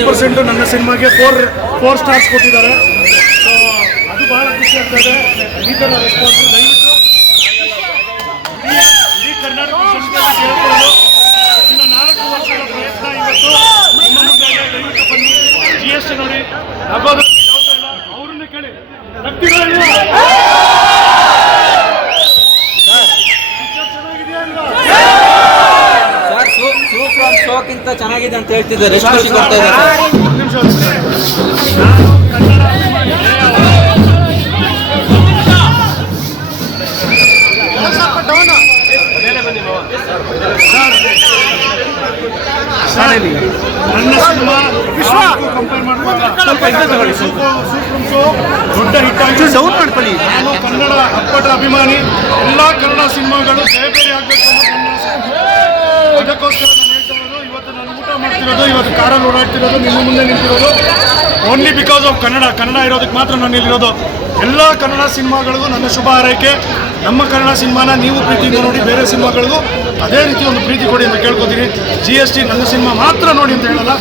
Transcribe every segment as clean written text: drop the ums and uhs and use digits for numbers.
90% ನನ್ನ ಸಿನಿಮಾಗೆ four stars ಕೊಟ್ಟಿದ್ದಾರೆ. ಸೊ ಅದು ಬಹಳ ಖುಷಿ ಆಗ್ತಾ ಇದೆ. ಈ ಥರ ರೆಸ್ಪಾನ್ಸ್ ದಯವಿಟ್ಟು ಇಡೀ ಕರ್ನಾಟಕ ಜನತೆಗೆ ಕೇಳ್ಕೊಳ್ಳೋದು, ಇನ್ನು 4 ವರ್ಷಗಳ ಪ್ರಯತ್ನ ಇವತ್ತು ನಿಮ್ಮ ಮುಂದೆ ಇದೆ. ದಯವಿಟ್ಟು ಬನ್ನಿ, GST ನೋಡಿ, ನಗೋದ್ರಲ್ಲಿ ಡೌಟ್ ಇಲ್ಲ. ಅವ್ರನ್ನೇ ಕೇಳಿ, ಶೋಕ್ಕಿಂತ ಚೆನ್ನಾಗಿದೆ ಅಂತ ಹೇಳ್ತಿದ್ದಾರೆ. ಎಷ್ಟು ಖುಷಿ ಕೊಡ್ತಾ ಇದೆ ನನ್ನ ಸಿನಿಮಾ ವಿಶ್ವ ಕಂಪೇರ್ ಮಾಡುವಾಗ ದೊಡ್ಡ ಹಿಟ್ ಆಗಿ ಮಾಡ್ಕೊಳ್ಳಿ. ನಾನು ಕನ್ನಡ ಅಪ್ಪಟ ಅಭಿಮಾನಿ. ಎಲ್ಲ ಕನ್ನಡ ಸಿನಿಮಾಗಳು ಬೇರೆ ಬೇರೆ ಆಗಬೇಕು ಅನ್ನೋದು ನನ್ನ ಆಸೆ. ಅದಕ್ಕೋಸ್ಕರ ನಾನು ಹೇಳ್ತಾ ಇರೋದು, ಇವತ್ತು ನಾನು ಊಟ ಮಾಡ್ತಿರೋದು, ಇವತ್ತು ಕಾರಲ್ಲಿ ಓಡಾಡ್ತಿರೋದು, ನಿಮ್ಮ ಮುಂದೆ ನಿಂತಿರೋದು ಓನ್ಲಿ ಬಿಕಾಸ್ ಆಫ್ ಕನ್ನಡ ಇರೋದಕ್ಕೆ ಮಾತ್ರ ನಾನು ಇಲ್ಲಿರೋದು. ಎಲ್ಲ ಕನ್ನಡ ಸಿನಿಮಾಗಳಿಗೂ ನನ್ನ ಶುಭ ಹಾರೈಕೆ. ನಮ್ಮ ಕನ್ನಡ ಸಿನಿಮಾನ ನೀವು ಪ್ರೀತಿಯಿಂದ ನೋಡಿ, ಬೇರೆ ಸಿನಿಮಾಗಳಿಗೂ ಅದೇ ರೀತಿ ಒಂದು ಪ್ರೀತಿ ಕೊಡಿ ಅಂತ ಕೇಳ್ಕೊತೀನಿ. GST ನನ್ನ ಸಿನಿಮಾ ಮಾತ್ರ ನೋಡಿ ಅಂತ ಹೇಳಲ್ಲ,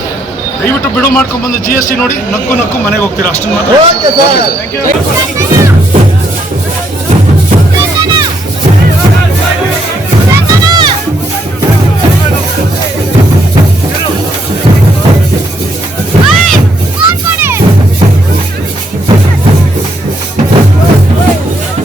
ದಯವಿಟ್ಟು ಬಿಡು ಮಾಡ್ಕೊಂಡ್ಬಂದು GST ನೋಡಿ, ನಕ್ಕು ಮನೆಗೆ ಹೋಗ್ತೀರಾ, ಅಷ್ಟನ್ನು ಮಾತ್ರ.